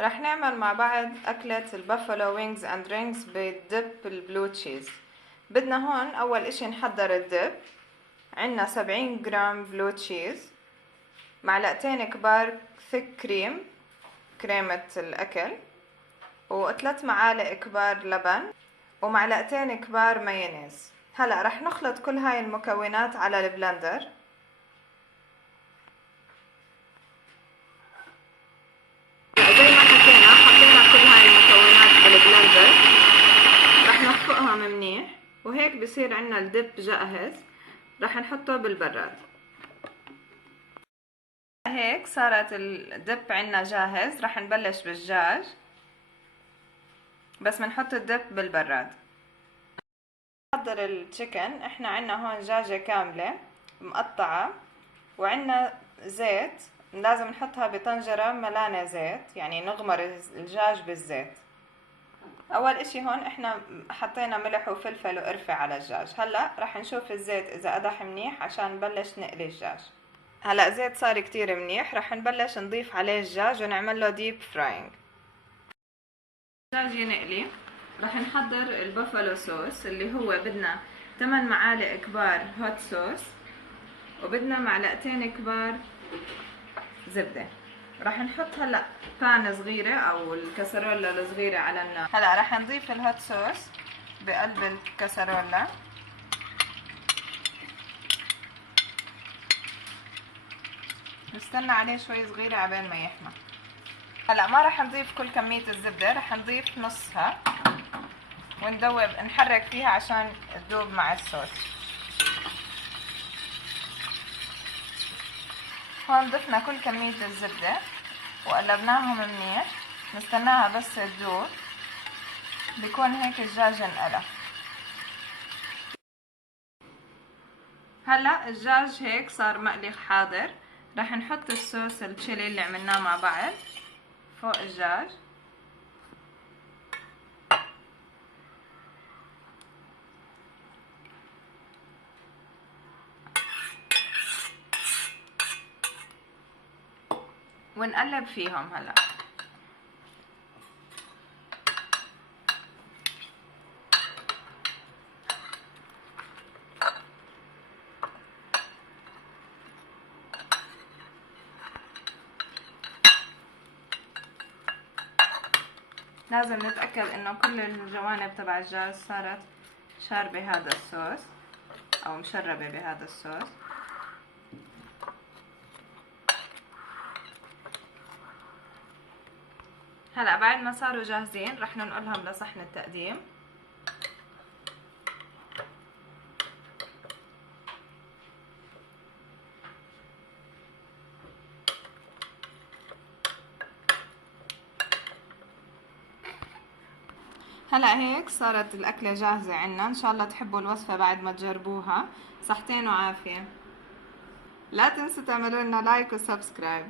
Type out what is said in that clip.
رح نعمل مع بعض أكلة البافلو وينجز اند رينجز بالدب البلو تشيز. بدنا هون أول إشي نحضر الدب. عنا 70 جرام بلو تشيز، معلقتين كبار ثيك كريمة الأكل، و3 معالق كبار لبن، ومعلقتين كبار مايونيز. هلأ رح نخلط كل هاي المكونات على البلندر. زي ما حطينا كل هاي المكونات بالبلندر، رح نخفقهم منيح وهيك بصير عنا الدب جاهز. رح نحطه بالبراد. هيك صارت الدب عنا جاهز. رح نبلش بالدجاج، بس بنحط الدب بالبراد. نحضر التشيكن. احنا عنا هون دجاجة كاملة مقطعة، وعنا زيت لازم نحطها بطنجرة ملانة زيت، يعني نغمر الدجاج بالزيت. اول اشي هون احنا حطينا ملح وفلفل وقرفة على الدجاج. هلا رح نشوف الزيت اذا قدح منيح عشان نبلش نقلي الدجاج. هلا زيت صار كتير منيح. رح نبلش نضيف عليه الدجاج ونعمل له ديب فراينج. الدجاج ينقلي رح نحضر البافالو صوص، اللي هو بدنا 8 معالق كبار هوت صوص، وبدنا معلقتين كبار زبدة. رح نحط هلا بان صغيرة او الكسرولة الصغيرة على النار. هلا رح نضيف الهوت صوص بقلب الكسرولة. نستنى عليه شوي صغيرة عبين ما يحمى. هلا ما رح نضيف كل كمية الزبدة، رح نضيف نصها وندوب نحرك فيها عشان تذوب مع الصوص. هون ضفنا كل كمية الزبدة وقلبناهم منيح. نستناها بس تذوب، بيكون هيك الدجاج انقلى. هلا الدجاج هيك صار مقلي حاضر. رح نحط الصوص التشيلي اللي عملناه مع بعض فوق الدجاج. ونقلب فيهم. هلا لازم نتأكد انه كل الجوانب تبع الدجاج صارت شاربة هذا الصوص او مشربة بهذا الصوص. هلا بعد ما صاروا جاهزين رح ننقلهم لصحن التقديم. هلا هيك صارت الأكلة جاهزة عنا. إن شاء الله تحبوا الوصفة بعد ما تجربوها. صحتين وعافية. لا تنسوا تعملوا لنا لايك وسبسكرايب.